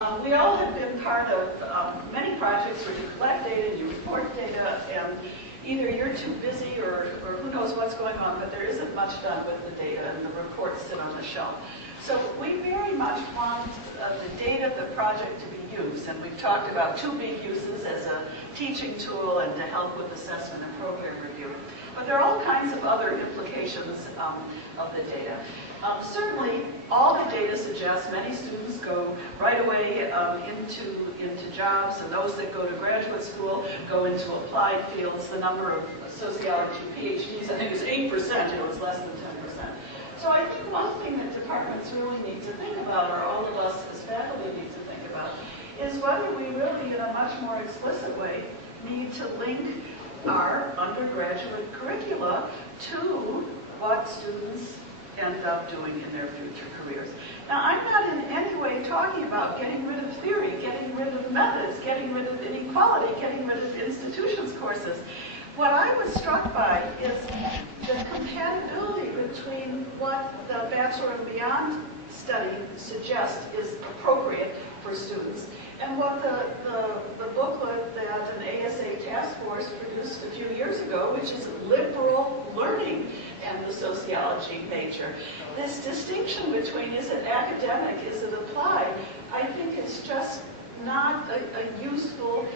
We all have been part of many projects where you collect data, you report data, and either you're too busy or who knows what's going on, but there isn't much done with the data and the reports sit on the shelf. So we very much want the data of the project to be used, and we've talked about two big uses as a teaching tool and to help with assessment and program review. But there are all kinds of other implications of the data. Certainly, all the data suggests many students go right away into jobs, and those that go to graduate school go into applied fields. The number of sociology PhDs, I think, is 8%. It's less than 10%. So I think one thing that departments really need to think about, or all of us as faculty need to think about, is whether we really, in a much more explicit way, need to link our undergraduate curricula to what students end up doing in their future careers. Now, I'm not in any way talking about getting rid of theory, getting rid of methods, getting rid of inequality, getting rid of institutions courses. What I was struck by is the compatibility between what the Bachelor and Beyond study suggests is appropriate for students and what the booklet that an ASA task force produced a few years ago, which is liberal learning and the sociology major. This distinction between is it academic, is it applied, I think it's just not a useful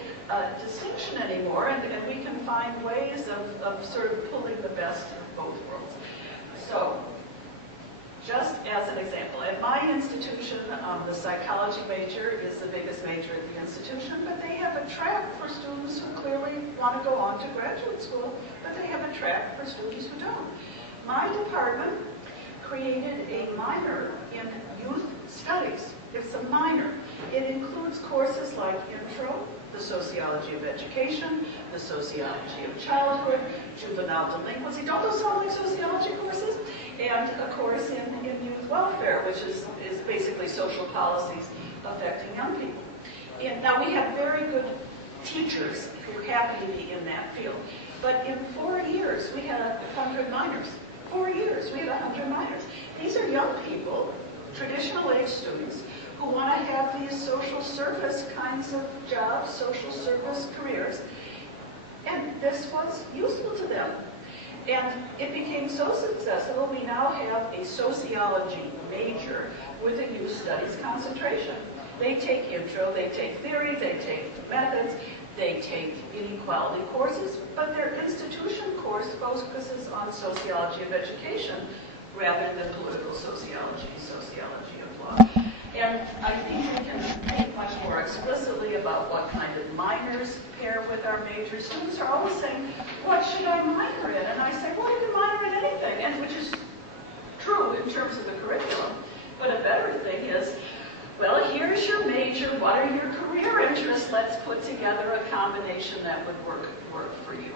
distinction anymore, and we can find ways of sort of pulling the best of both worlds. So, just as an example, at my institution, the psychology major is the biggest major at the institution, but they have a track for students who clearly want to go on to graduate school, but they have a track for students who don't. My department created a minor in youth studies. It's a minor. It includes courses like Intro, the sociology of education, the sociology of childhood, juvenile delinquency. Don't those sound like sociology courses? And a course in youth welfare, which is basically social policies affecting young people. And now we have very good teachers who are happy to be in that field. But in 4 years, we had 100 minors. 4 years, we had 100 minors. These are young people, traditional age students, who want to have these social service kinds of jobs, social service careers. And this was useful to them. And it became so successful, we now have a sociology major with a youth studies concentration. They take intro, they take theory, they take methods, they take inequality courses, but their institution course focuses on sociology of education rather than political sociology, sociology of law. And I think we can think much more explicitly about what kind of minors pair with our majors. Students are always saying, what should I minor in? And I say, well, you can minor in anything, and which is true in terms of the curriculum. But a better thing is, well, here's your major, what are your career interests? Let's put together a combination that would work for you.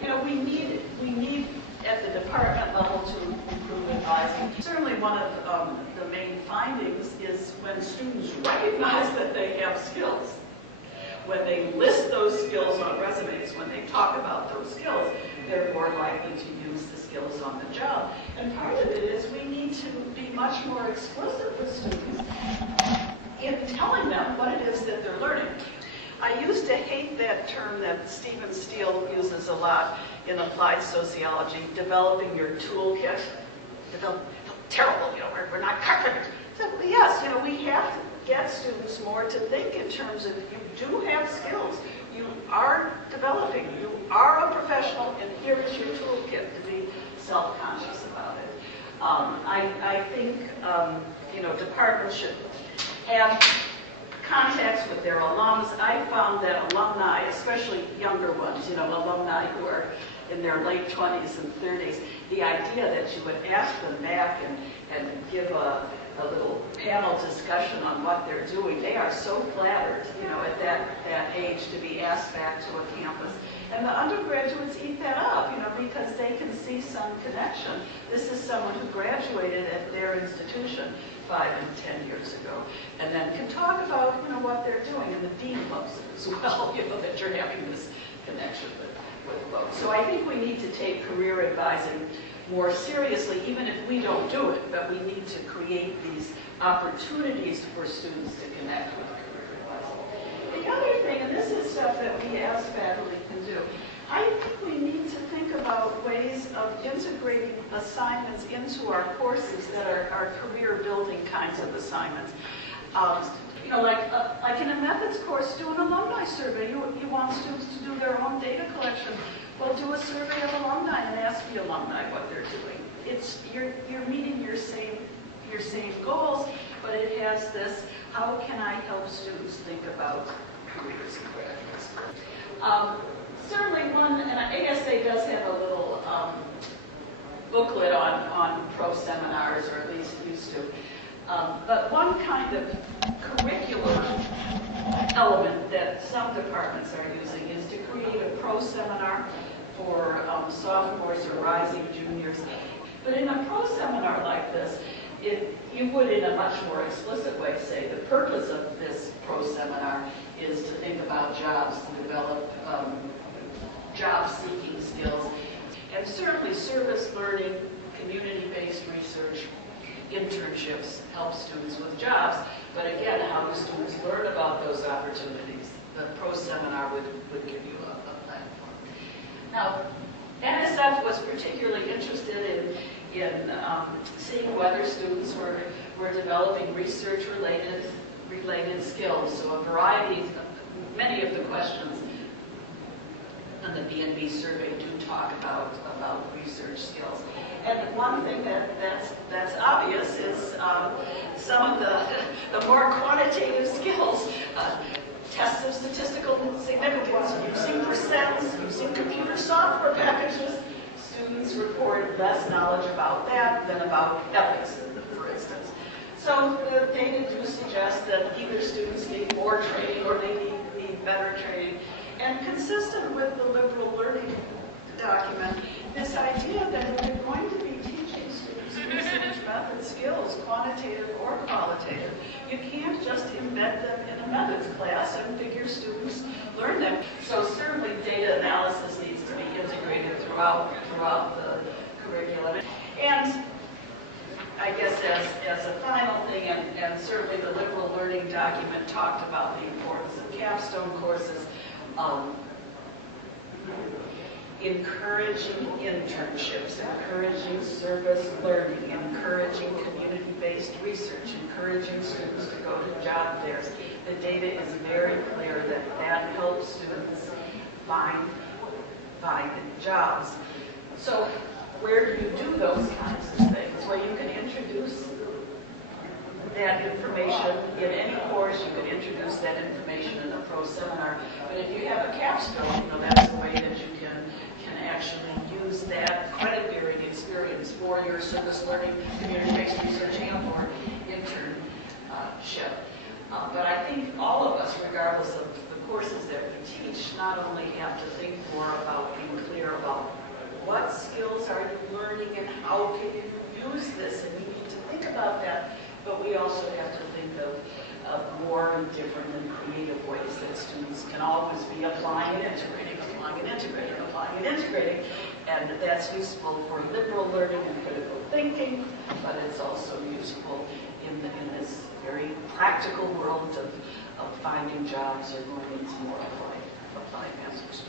You know, we need at the department level to improve advising. Certainly one of the main findings is when students recognize that they have skills. When they list those skills on resumes, when they talk about those skills, they're more likely to use the skills on the job. And part of it is we need to be much more explicit with students in telling them what it is that they're learning. I used to hate that term that Stephen Steele uses a lot in applied sociology, developing your toolkit. Terrible, you know, we're not carpenters. So, yes, you know, we have to get students more to think in terms of you do have skills, you are developing, you are a professional, and here is your toolkit to be self-conscious about it. I think, you know, departments should have contacts with their alums. I found that alumni, especially younger ones, you know, alumni who are in their late 20s and 30s, the idea that you would ask them back and give a little panel discussion on what they're doing, they are so flattered, you know, at that age to be asked back to a campus. And the undergraduates eat that up, you know, because they can see some connection. This is someone who graduated at their institution 5 and 10 years ago, and then can talk about, you know, what they're doing, and the dean loves it as well, you know, that you're having this connection with folks. So I think we need to take career advising more seriously, even if we don't do it, but we need to create these opportunities for students to connect with career The other thing, and this is stuff that we as faculty can do, I think we need to think about ways of integrating assignments into our courses that are career-building kinds of assignments. You know, like in a methods course, do an alumni survey. You want students to do their own data collection. Well, do a survey of alumni and ask the alumni what they're doing. It's you're meeting your same goals, but it has this: how can I help students think about careers and graduates? Certainly one, and ASA does have a little booklet on pro seminars, or at least used to. But one kind of curricular element that some departments are using is to create a pro seminar for sophomores or rising juniors. But in a pro seminar like this, you would, in a much more explicit way, say the purpose of this pro seminar is to think about jobs, to develop job-seeking skills, and certainly service learning, community-based research, internships help students with jobs. But again, how do students learn about those opportunities? The pro seminar would give you a platform. Now, NSF was particularly interested in seeing whether students were developing research-related skills. So a variety, many of the questions in the B&B survey do talk about research skills. And one thing that's obvious is some of the more quantitative skills, tests of statistical significance, using percents, using computer software packages. Students report less knowledge about that than about ethics, for instance. So the data do suggest that either students need more training or they need better training. And consistent with the liberal learning document, this idea that if you're going to be teaching students research method skills, quantitative or qualitative, you can't just embed them in a methods class and figure students learn them. So certainly data analysis needs to be integrated throughout the curriculum. And I guess as a final thing, and certainly the liberal learning document talked about the importance of capstone courses, encouraging internships, encouraging service learning, encouraging community-based research, encouraging students to go to job fairs. The data is very clear that helps students find jobs. So where do you do those kinds of things? Well, you can introduce that information in any course. You can introduce that information in a pro seminar. But if you have a capstone, that's the way that you can actually use that credit-bearing experience for your service learning, community-based research, and/or internship. But I think all of us, regardless of the courses that we teach, not only have to think more about being clear about what skills are you learning and how can you use this, and we need to think about that, but we also have to think of more and different and creative ways that students can always be applying and integrating, applying and integrating, applying and integrating. And that's useful for liberal learning and critical thinking, but it's also useful in this very practical world of finding jobs or going into more applied master's.